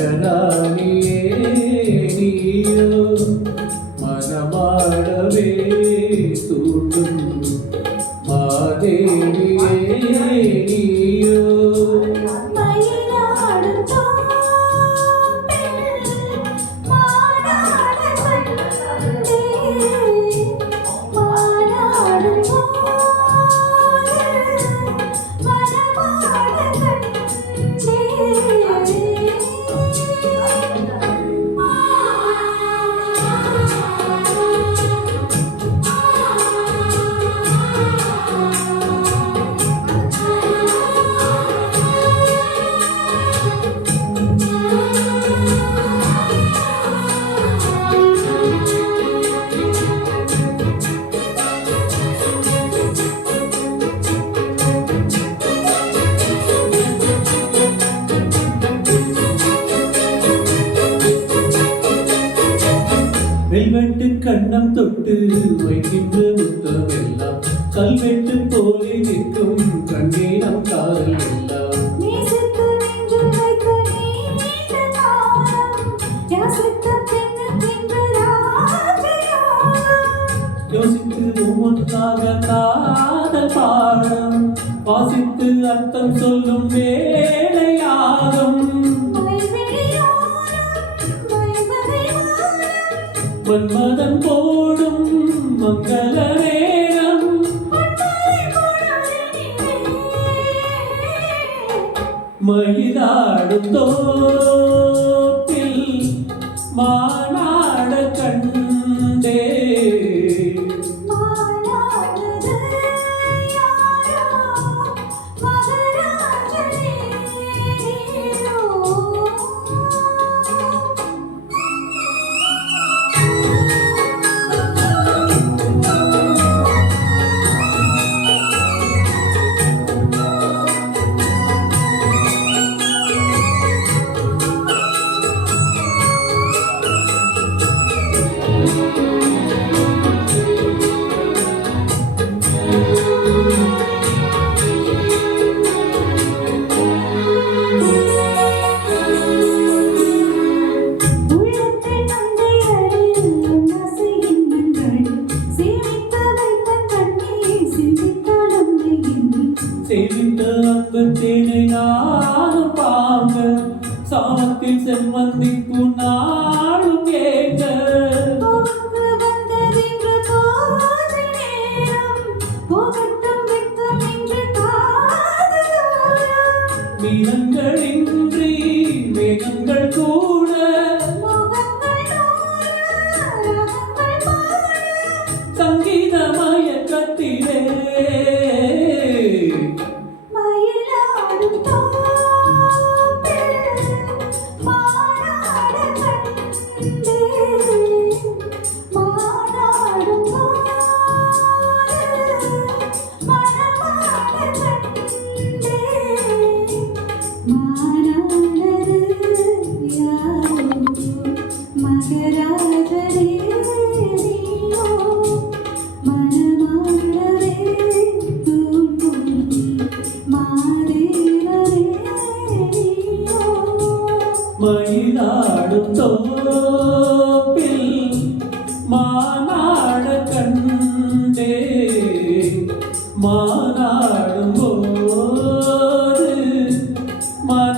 ராஜராணியே நீயோ மனமாடவே தூண்டும் மாதேவியே நீயோ வெல்வெட்டு கண்ணம் தொட்டு வைக்கின்ற முத்தமெல்லாம் கல்வெட்டு போலே நிற்கும் கண்ணீரம் காதல் எல்லாம் யோசித்து ஒவ்வொன்றாக காதல் பாடம் வாசித்து அர்த்தம் சொல்லும் வேலையாகும் மன்மதன் போடும் மங்கள நேரம் மயிலாடும் தோப்பில் மாநாட கண்டே சேவித்த அன்பு தேனை நானும் பாங்க சாமத்தில் செம்மந்திப்பு நாடும் கேட்க மீனங்களின்றி மேகங்கள் கூட சங்கீத மயக்கத்திலே மயிலாடும் தோப்பில் மாநாட கண்டே மாநாடும் போது மன